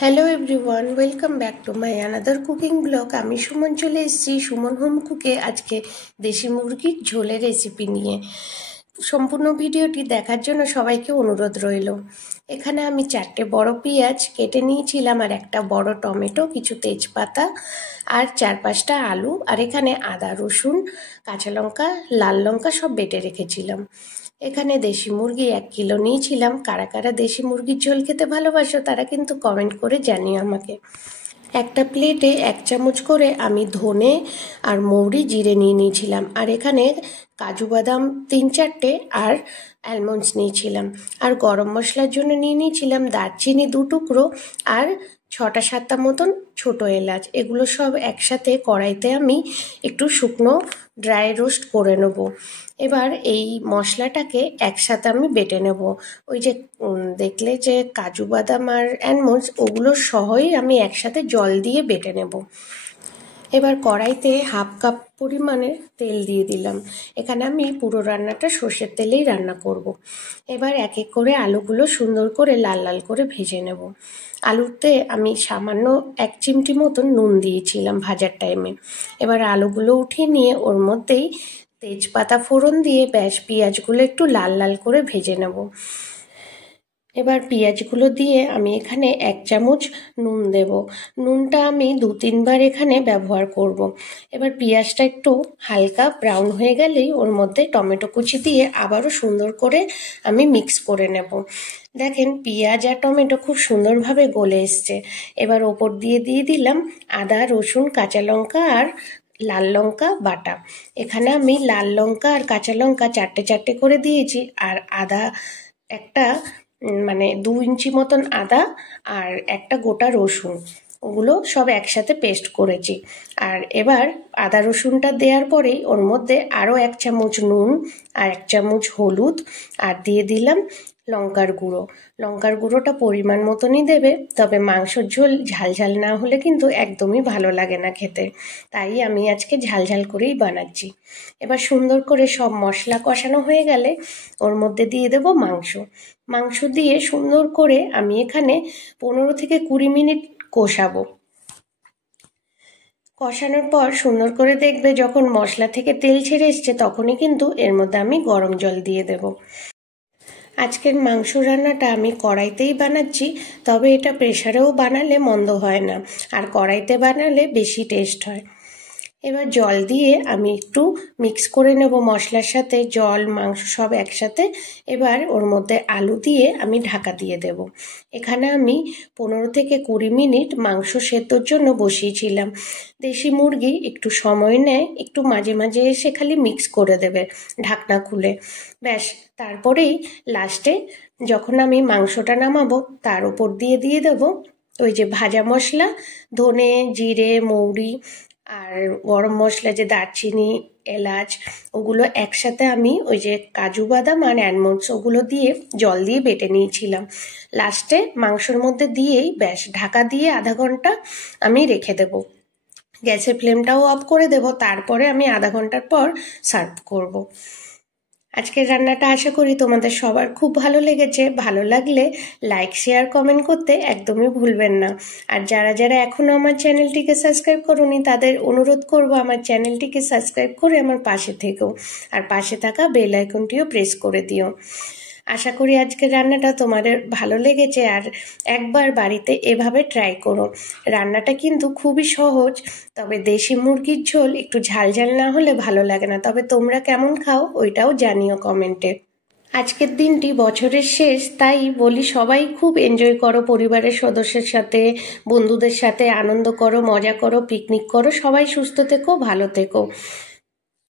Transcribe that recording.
Hello everyone, welcome back to my another cooking blog. আমি সুমন চলে এসেছি সুমন হোম কুকে আজকে দেশি মুরগির ঝোলের রেসিপি নিয়ে। সম্পূর্ণ ভিডিওটি দেখার জন্য সবাইকে অনুরোধ রইল। এখানে আমি 4টে বড় পেঁয়াজ কেটে নিয়েছিলাম, আর একটা বড় টমেটো, কিছু তেজপাতা, আর 4-5টা আলু, আর এখানে আদা, রসুন, কাঁচা লঙ্কা, লাল লঙ্কা সব বেটে রেখেছিলাম। এখানে দেশি মুরগি 1 কিলো নিয়েছিলাম। কারা কারা দেশি মুরগির ঝোল খেতে ভালোবাসো তারা কিন্তু কমেন্ট করে জানিও আমাকে। একটা প্লেটে 1 চামচ করে আমি ধনে আর মৌরি জিরে নিয়ে নিয়েছিলাম, আর এখানে কাজু বাদাম 3-4টে আর অ্যালমন্ডস নিয়েছিলাম, আর গরম মশলার জন্য নিয়ে নিয়েছিলাম দারচিনি 2 টুকরো আর 6টা-7টা মতন ছোট এলাচ। এগুলো সব একসাথে কড়াইতে আমি একটু শুকনো ড্রাই রোস্ট করে নেব। এবার এই মশলাটাকে একসাথে আমি বেটে নেব। ওই যে দেখলে যে কাজু বাদাম আর অ্যালমন্ডস, ওগুলো সহই আমি একসাথে জল দিয়ে বেটে নেব। এবার কড়াইতে 1/2 কাপ পরিমাণে তেল দিয়ে দিলাম। এখানে আমি পুরো রান্নাটা সর্ষের তেলেই রান্না করব। এবার এক এক করে আলুগুলো সুন্দর করে লাল লাল করে ভেজে নেব। আলুতে আমি সামান্য 1 চিমটি মতন নুন দিয়েছিলাম ভাজার টাইমে। এবার আলুগুলো উঠিয়ে নিয়ে ওর মধ্যেই তেজপাতা ফোড়ন দিয়ে পেঁয়াজগুলো একটু লাল লাল করে ভেজে নেব। এবার পেঁয়াজগুলো দিয়ে আমি এখানে 1 চামচ নুন দেব। নুনটা আমি 2-3 বার এখানে ব্যবহার করব। এবার পেঁয়াজটা একটু হালকা ব্রাউন হয়ে গেলেই ওর মধ্যে টমেটো কুচি দিয়ে আবারও সুন্দর করে আমি মিক্স করে নেব। দেখেন পেঁয়াজ আর টমেটো খুব সুন্দরভাবে গলে এসছে। এবার ওপর দিয়ে দিলাম আদা, রসুন, কাঁচা লঙ্কা আর লাল লঙ্কা বাটা। এখানে আমি লাল লঙ্কা আর কাঁচা লঙ্কা 4টে করে দিয়েছি, আর আদা একটা 2 ইঞ্চি মতন আদা আর একটা গোটা রসুন, ওগুলো সব একসাথে পেস্ট করেছি। আর এবার আদা রসুনটা দেওয়ার পরেই ওর মধ্যে আরও 1 চামচ নুন আর 1 চামচ হলুদ আর দিয়ে দিলাম লঙ্কার গুঁড়ো। লঙ্কার গুঁড়োটা পরিমাণ মতনই দেবে, তবে মাংসর ঝোল ঝাল ঝাল না হলে কিন্তু একদমই ভালো লাগে না খেতে, তাই আমি আজকে ঝাল ঝাল করেই বানাচ্ছি। এবার সুন্দর করে সব মশলা কষানো হয়ে গেলে ওর মধ্যে দিয়ে দেব মাংস দিয়ে সুন্দর করে আমি এখানে 15 থেকে 20 মিনিট কষাবো। কষানোর পর সুন্দর করে দেখবে যখন মশলা থেকে তেল ছেড়ে এসছে, তখনই কিন্তু এর মধ্যে আমি গরম জল দিয়ে দেব। আজকের মাংস রান্নাটা আমি কড়াইতেই বানাচ্ছি, তবে এটা প্রেসারেও বানালে মন্দ হয় না, আর কড়াইতে বানালে বেশি টেস্ট হয়। এবার জল দিয়ে আমি একটু মিক্স করে নেব মশলার সাথে, জল মাংস সব একসাথে। এবার ওর মধ্যে আলু দিয়ে আমি ঢাকা দিয়ে দেব। এখানে আমি 15 থেকে 20 মিনিট মাংস সেদ্ধর জন্য বসিয়েছিলাম। দেশি মুরগি একটু সময় নেয়, একটু মাঝে মাঝে এসে খালি মিক্স করে দেবে ঢাকনা খুলে, ব্যাস। তারপরেই লাস্টে যখন আমি মাংসটা নামাবো তার উপর দিয়ে দেব ওই যে ভাজা মশলা, ধনে, জিরে, মৌরি আর গরম মশলা, যে দারচিনি, এলাচ, ওগুলো একসাথে আমি ওই যে কাজু বাদাম আর অ্যালমন্ডস ওগুলো দিয়ে জল দিয়ে বেটে নিয়েছিলাম। লাস্টে মাংসর মধ্যে দিয়েই ব্যাস ঢাকা দিয়ে আধা ঘন্টা আমি রেখে দেব। গ্যাসের ফ্লেমটাও অফ করে দেব। তারপরে আমি আধা ঘন্টার পর সার্ভ করব। আজকের রান্নাটা আশা করি তোমাদের সবার খুব ভালো লেগেছে। ভালো লাগলে লাইক, শেয়ার, কমেন্ট করতে একদমই ভুলবেন না। আর যারা যারা এখনও আমার চ্যানেলটিকে সাবস্ক্রাইব করোনি তাদের অনুরোধ করব আমার চ্যানেলটিকে সাবস্ক্রাইব করে আমার পাশে থেকো, আর পাশে থাকা বেল আইকনটিও প্রেস করে দিও। আশা করি আজকের রান্নাটা তোমাদের ভালো লেগেছে, আর একবার বাড়িতে এভাবে ট্রাই করো। রান্নাটা কিন্তু খুবই সহজ, তবে দেশি মুরগির ঝোল একটু ঝাল ঝাল না হলে ভালো লাগে না। তবে তোমরা কেমন খাও ওইটাও জানিও কমেন্টে। আজকের দিনটি বছরের শেষ, তাই বলি সবাই খুব এনজয় করো, পরিবারের সদস্যের সাথে, বন্ধুদের সাথে আনন্দ করো, মজা করো, পিকনিক করো। সবাই সুস্থ থেকো, ভালো থেকো।